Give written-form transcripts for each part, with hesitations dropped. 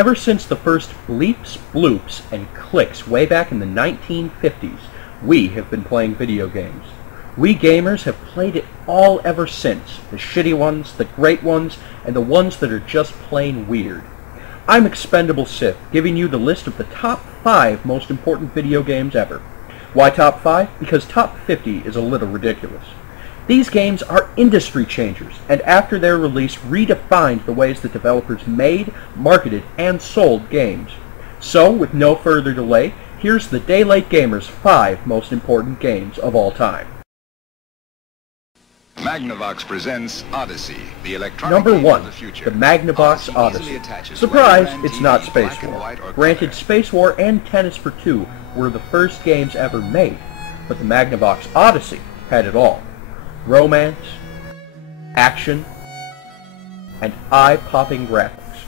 Ever since the first bleeps, bloops, and clicks way back in the 1950s, we have been playing video games. We gamers have played it all ever since, the shitty ones, the great ones, and the ones that are just plain weird. I'm Expendable Sith, giving you the list of the top 5 most important video games ever. Why top 5? Because top 50 is a little ridiculous. These games are industry changers, and after their release redefined the ways that developers made, marketed, and sold games. So, with no further delay, here's the Day-Late Gamer's 5 most important games of all time. Magnavox presents Odyssey, the electronic Number game 1, of the future. the Magnavox Odyssey. Surprise, it's not Space War. Granted, Space War and Tennis for Two were the first games ever made, but the Magnavox Odyssey had it all. Romance, action, and eye-popping graphics.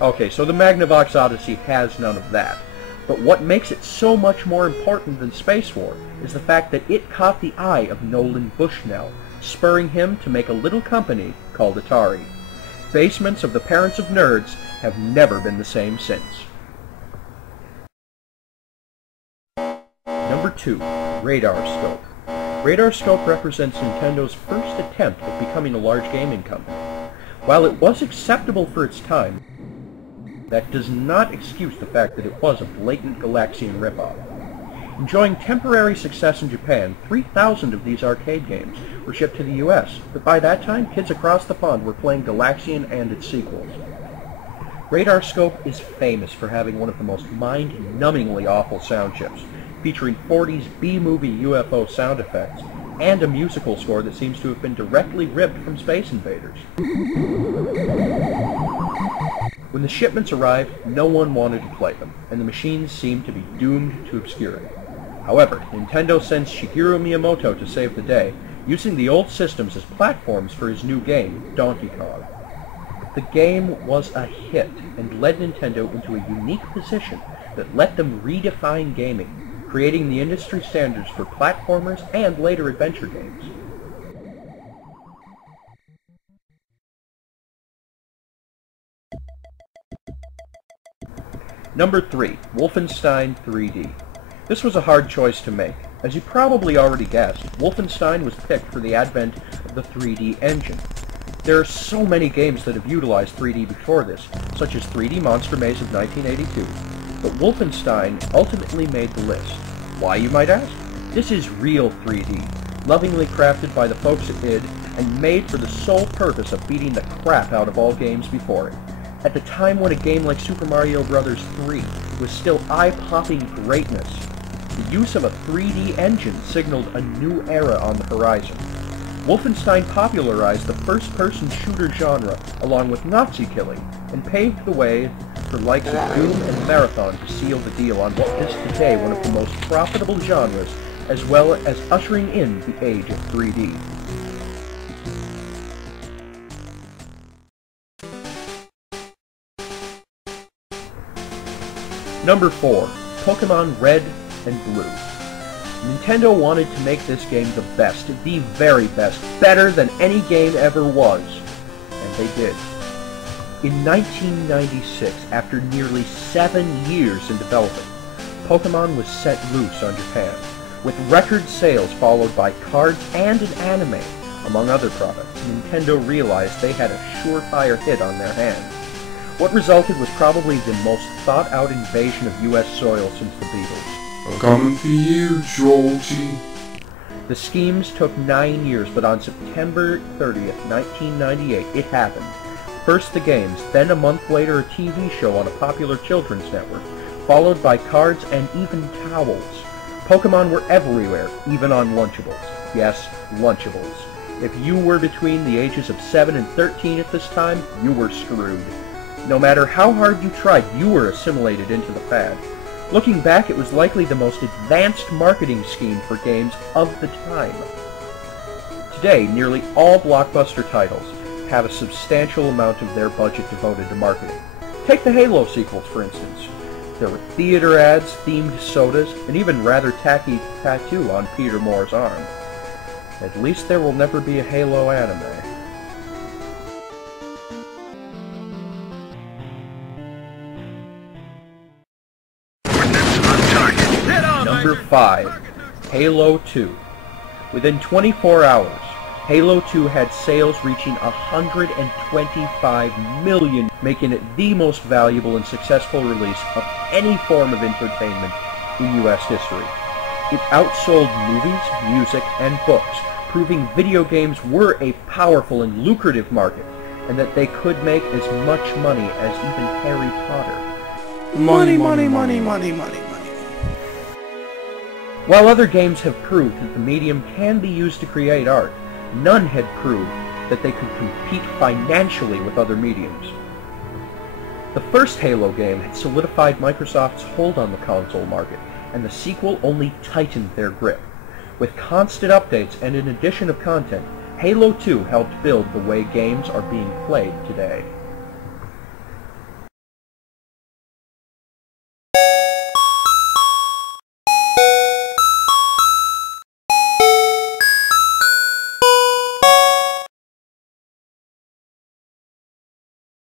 Okay, so the Magnavox Odyssey has none of that. But what makes it so much more important than Space War is the fact that it caught the eye of Nolan Bushnell, spurring him to make a little company called Atari. Basements of the parents of nerds have never been the same since. Number 2, Radar Scope. Radar Scope represents Nintendo's first attempt at becoming a large gaming company. While it was acceptable for its time, that does not excuse the fact that it was a blatant Galaxian ripoff. Enjoying temporary success in Japan, 3,000 of these arcade games were shipped to the US, but by that time, kids across the pond were playing Galaxian and its sequels. Radar Scope is famous for having one of the most mind-numbingly awful sound chips, featuring 40s B-movie UFO sound effects, and a musical score that seems to have been directly ripped from Space Invaders. When the shipments arrived, no one wanted to play them, and the machines seemed to be doomed to obscurity. However, Nintendo sends Shigeru Miyamoto to save the day, using the old systems as platforms for his new game, Donkey Kong. The game was a hit, and led Nintendo into a unique position that let them redefine gaming, creating the industry standards for platformers and later adventure games. Number 3, Wolfenstein 3D. This was a hard choice to make. As you probably already guessed, Wolfenstein was picked for the advent of the 3D engine. There are so many games that have utilized 3D before this, such as 3D Monster Maze of 1982, but Wolfenstein ultimately made the list. Why, you might ask? This is real 3D, lovingly crafted by the folks at id, and made for the sole purpose of beating the crap out of all games before it. At the time when a game like Super Mario Bros. 3 was still eye-popping greatness, the use of a 3D engine signaled a new era on the horizon. Wolfenstein popularized the first-person shooter genre along with Nazi killing, and paved the way for likes of Doom and Marathon to seal the deal on what is today one of the most profitable genres, as well as ushering in the age of 3D. Number 4, Pokemon Red and Blue. Nintendo wanted to make this game the best, the very best, better than any game ever was, and they did. In 1996, after nearly 7 years in development, Pokemon was set loose on Japan, with record sales followed by cards and an anime, among other products. Nintendo realized they had a surefire hit on their hands. What resulted was probably the most thought-out invasion of US soil since the Beatles. I'm coming for you, Georgie. The schemes took 9 years, but on September 30th, 1998, it happened. First the games, then a month later a TV show on a popular children's network, followed by cards and even towels. Pokemon were everywhere, even on Lunchables. Yes, Lunchables. If you were between the ages of 7 and 13 at this time, you were screwed. No matter how hard you tried, you were assimilated into the fad. Looking back, it was likely the most advanced marketing scheme for games of the time. Today, nearly all blockbuster titles have a substantial amount of their budget devoted to marketing. Take the Halo sequels, for instance. There were theater ads, themed sodas, and even rather tacky tattoo on Peter Moore's arm. At least there will never be a Halo anime. 5. Halo 2. Within 24 hours, Halo 2 had sales reaching 125 million, making it the most valuable and successful release of any form of entertainment in U.S. history. It outsold movies, music, and books, proving video games were a powerful and lucrative market, and that they could make as much money as even Harry Potter. Money, money, money, money, money, money. While other games have proved that the medium can be used to create art, none had proved that they could compete financially with other mediums. The first Halo game had solidified Microsoft's hold on the console market, and the sequel only tightened their grip. With constant updates and an addition of content, Halo 2 helped build the way games are being played today.